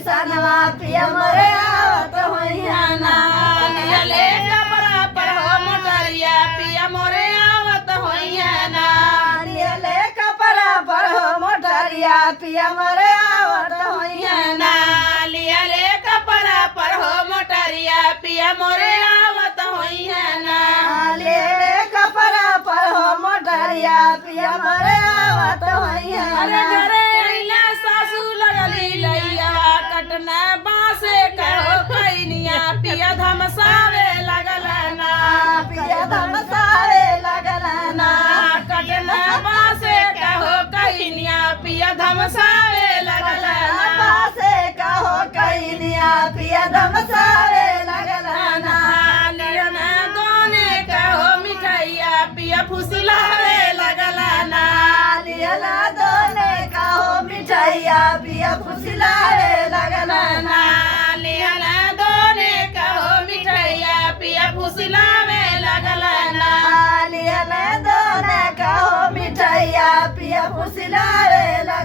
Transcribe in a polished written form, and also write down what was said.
किसनवा पिया मोरे आवत होइया ना लियले कपड़ा पर हो मोटरिया पिया मोरे आवत होइया ना लियले कपड़ा पर हो मोटरिया पिया मोरे आवत होइया ना लियले कपड़ा पर हो मोटरिया पिया मोरे आवत होइया ना लियले कपड़ा पर हो मोटरिया पिया मोरे आवत होइया अरे ना घरे अइला सासू लगली लैया कटना बासे कहो कैनिया पिया धमसावे लगल ना पिया धमसावे लगल ना कटना बासे कहो कैनिया पिया धमसावे लगल ना पासे कहो कैनिया पिया धमसावे लगल ना लियन दोने कहो मिठाइया पिया फुसलावे लगल ना लियला दोने कहो मिठाइया पिया फुसलावे लगल ना लियन दोने कहो मिठाइया पिया फुसलावे लगल ना लियला दोने कहो मिठाइया पिया फुसलावे लगल